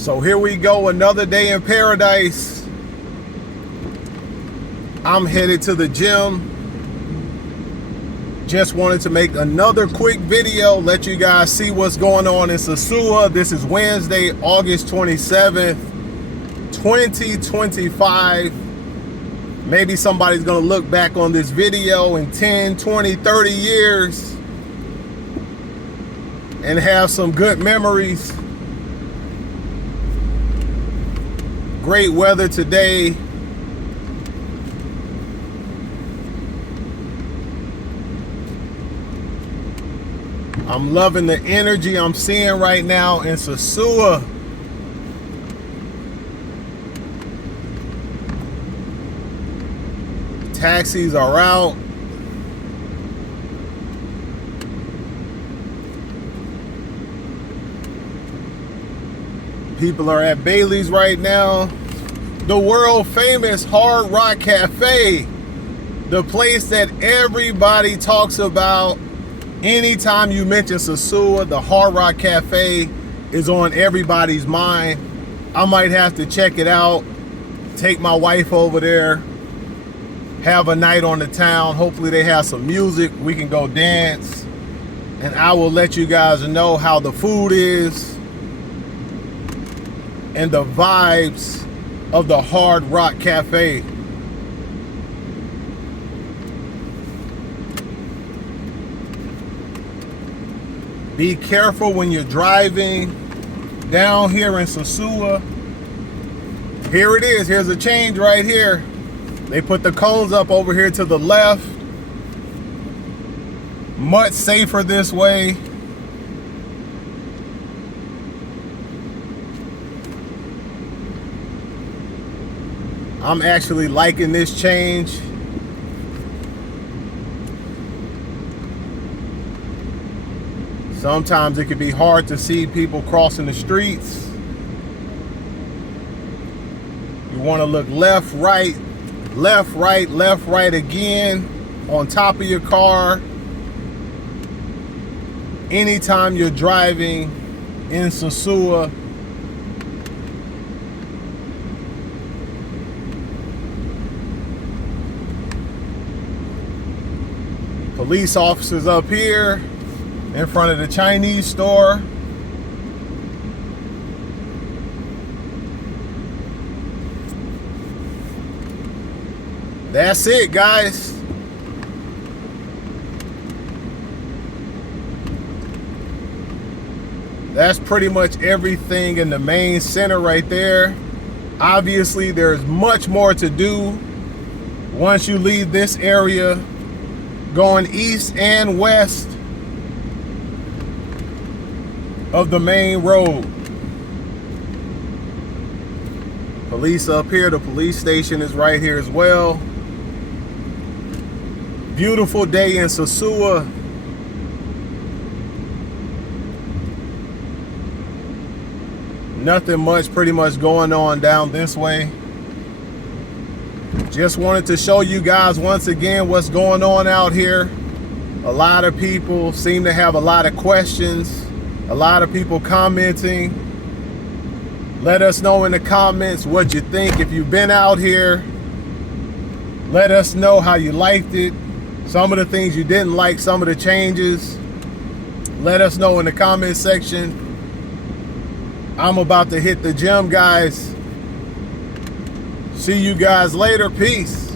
So here we go, another day in paradise. I'm headed to the gym. Just wanted to make another quick video, let you guys see what's going on in Sosua. This is Wednesday, August 27th, 2025. Maybe somebody's gonna look back on this video in 10, 20, 30 years and have some good memories. Great weather today. I'm loving the energy I'm seeing right now in Sosua. Taxis are out. People are at Bailey's right now. The world famous Hard Rock Cafe, the place that everybody talks about. Anytime you mention Sosua, the Hard Rock Cafe is on everybody's mind. I might have to check it out, take my wife over there, have a night on the town. Hopefully they have some music, we can go dance, and I will let you guys know how the food is and the vibes of the Hard Rock Cafe. Be careful when you're driving down here in Sosua. Here it is, here's a change right here. They put the cones up over here to the left. Much safer this way. I'm actually liking this change. Sometimes it can be hard to see people crossing the streets. You want to look left, right, left, right, left, right again on top of your car. Anytime you're driving in Sosua. Police officers up here in front of the Chinese store. That's it, guys. That's pretty much everything in the main center right there. Obviously, there's much more to do once you leave this area, going east and west of the main road. Police up here, the police station is right here as well. Beautiful day in Sosua. Nothing much pretty much going on down this way. Just wanted to show you guys once again what's going on out here. A lot of people seem to have a lot of questions. A lot of people commenting. Let us know in the comments what you think. If you've been out here, let us know how you liked it. Some of the things you didn't like, some of the changes. Let us know in the comment section. I'm about to hit the gym, guys. See you guys later. Peace.